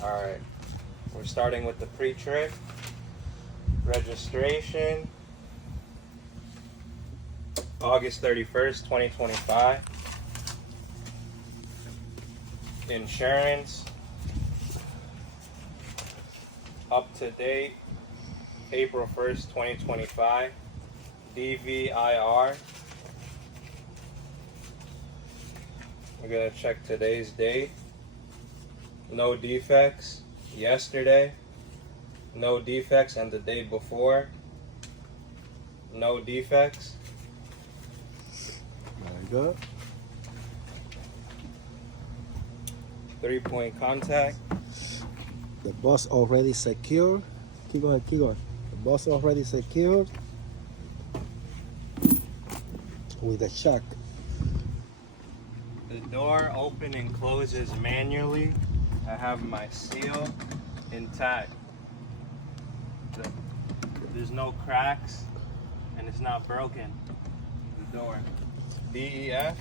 Alright, we're starting with the pre-trip. Registration, August 31st, 2025. Insurance, up to date, April 1st, 2025. DVIR. We're gonna check today's date. No defects yesterday, no defects, and the day before, no defects. Very good. 3-point contact. The bus already secured. Keep going, keep going. The bus already secured with a chuck. The door open and closes manually. I have my seal intact. There's no cracks and it's not broken. The door. DEF.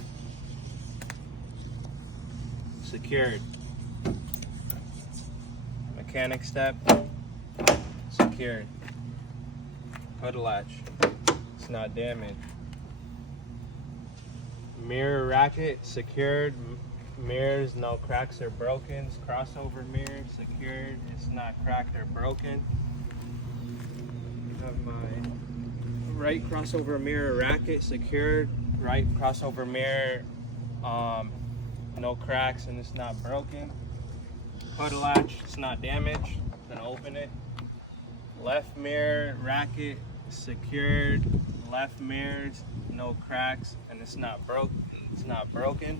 Secured. Mechanic step. Secured. Hood latch. It's not damaged. Mirror racket secured. Mirrors, no cracks or broken. Crossover mirror secured. It's not cracked or broken. I have my right crossover mirror racket secured. Right crossover mirror, no cracks and it's not broken. Hood latch, it's not damaged. Gonna open it. Left mirror racket secured. Left mirrors, no cracks, and it's not broken.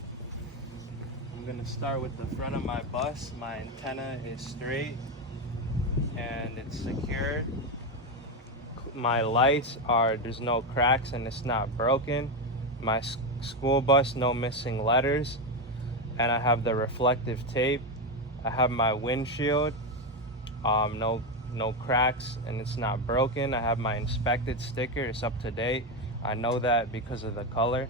I'm gonna start with the front of my bus. My antenna is straight and it's secured. My lights there's no cracks and it's not broken. My school bus, no missing letters, and I have the reflective tape. I have my windshield, no cracks and it's not broken. I have my inspected sticker, it's up to date. I know that because of the color.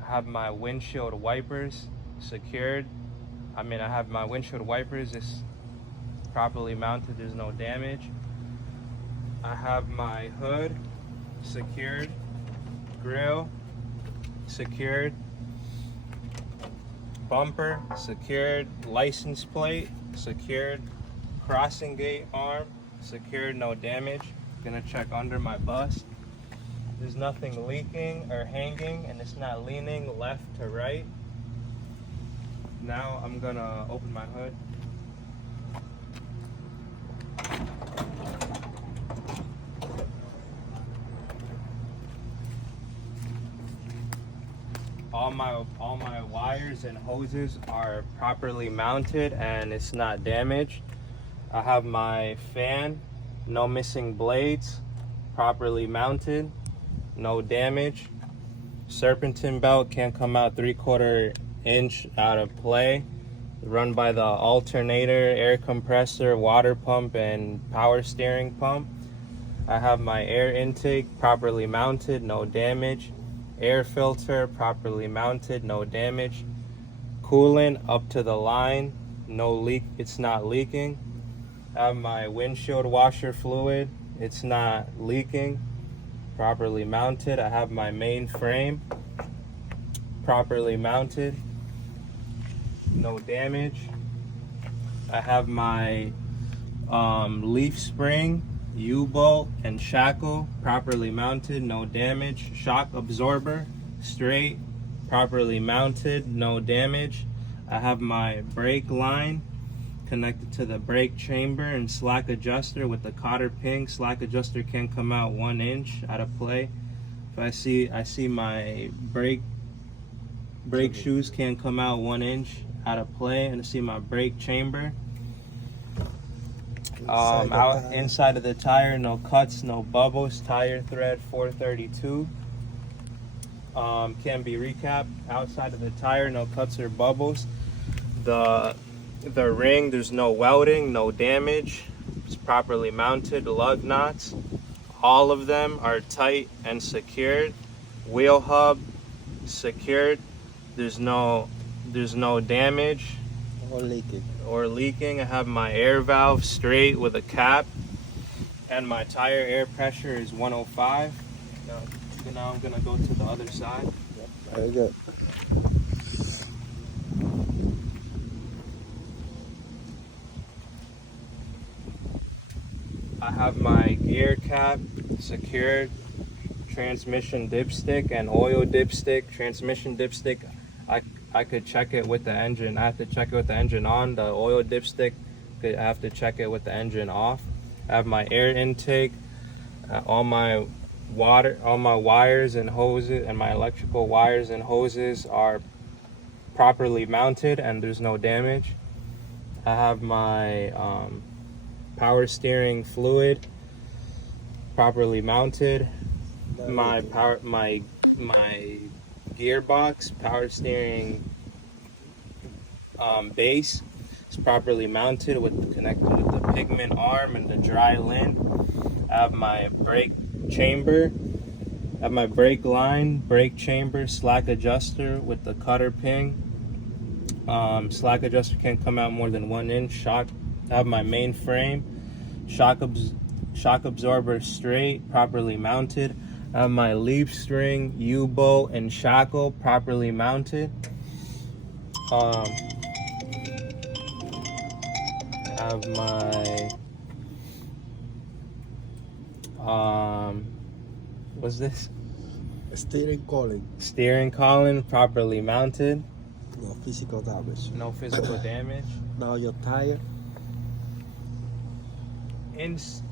I have my windshield wipers secured. I have my windshield wipers, it's properly mounted, there's no damage. I have my hood secured, grill secured, bumper secured, license plate secured, crossing gate arm secured, no damage. Gonna check under my bus. There's nothing leaking or hanging and it's not leaning left to right. Now I'm gonna open my hood. All my wires and hoses are properly mounted and it's not damaged. I have my fan, no missing blades, properly mounted, no damage. Serpentine belt can't come out 3/4 inch out of play. Run by the alternator, air compressor, water pump, and power steering pump. I have my air intake properly mounted, no damage. Air filter properly mounted, no damage. Coolant up to the line, no leak, it's not leaking. I have my windshield washer fluid, it's not leaking, properly mounted. I have my main frame properly mounted, no damage. I have my leaf spring, U-bolt, and shackle properly mounted, no damage. Shock absorber straight, properly mounted, no damage. I have my brake line connected to the brake chamber and slack adjuster with the cotter ping. Slack adjuster can come out 1 inch out of play. If I see my brake shoes can come out 1 inch out of play, and I see my brake chamber. Inside of the tire, no cuts, no bubbles. Tire thread 432. Can be recapped. Outside of the tire, no cuts or bubbles. The ring, there's no welding, no damage. It's properly mounted. Lug nuts, all of them are tight and secured. Wheel hub secured. There's no damage Or leaking. or leaking. I have my air valve straight with a cap, and my tire air pressure is 105. Now I'm gonna go to the other side. Very good. I have my gear cap secured, transmission dipstick and oil dipstick. Transmission dipstick, I could check it with the engine. I have to check it with the engine on. The oil dipstick, I have to check it with the engine off. I have my air intake, all my wires and hoses, and my electrical wires and hoses are properly mounted and there's no damage. I have my power steering fluid properly mounted. My gearbox power steering base is properly mounted connected with the pigment arm and the dry lint. I have my brake chamber. I have my brake line, brake chamber, slack adjuster with the cutter pin. Slack adjuster can't come out more than 1 inch. Shock. I have my main frame, shock absorber straight, properly mounted. I have my leaf string, U-bolt, and shackle properly mounted. I have my what's this? Steering column. Steering column properly mounted. No physical damage. No physical damage. Now your tire.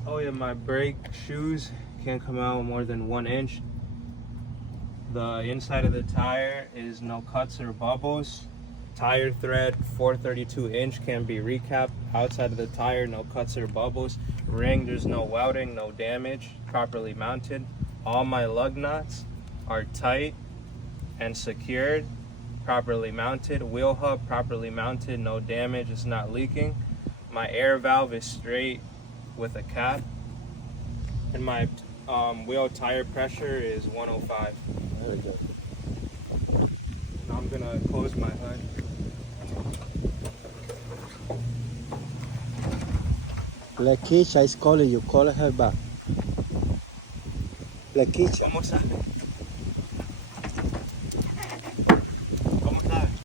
Oh yeah, my brake shoes can't come out more than 1 inch. The inside of the tire is no cuts or bubbles. Tire thread 432 inch can be recapped. Outside of the tire, no cuts or bubbles. Ring, there's no welding, no damage. Properly mounted. All my lug nuts are tight and secured. Properly mounted. Wheel hub properly mounted, no damage, it's not leaking. My air valve is straight with a cap, and my wheel tire pressure is 105. Very good. Now I'm gonna close my hood. Lakeisha is calling you. Call her back. Lakeisha. ¿Cómo sabe?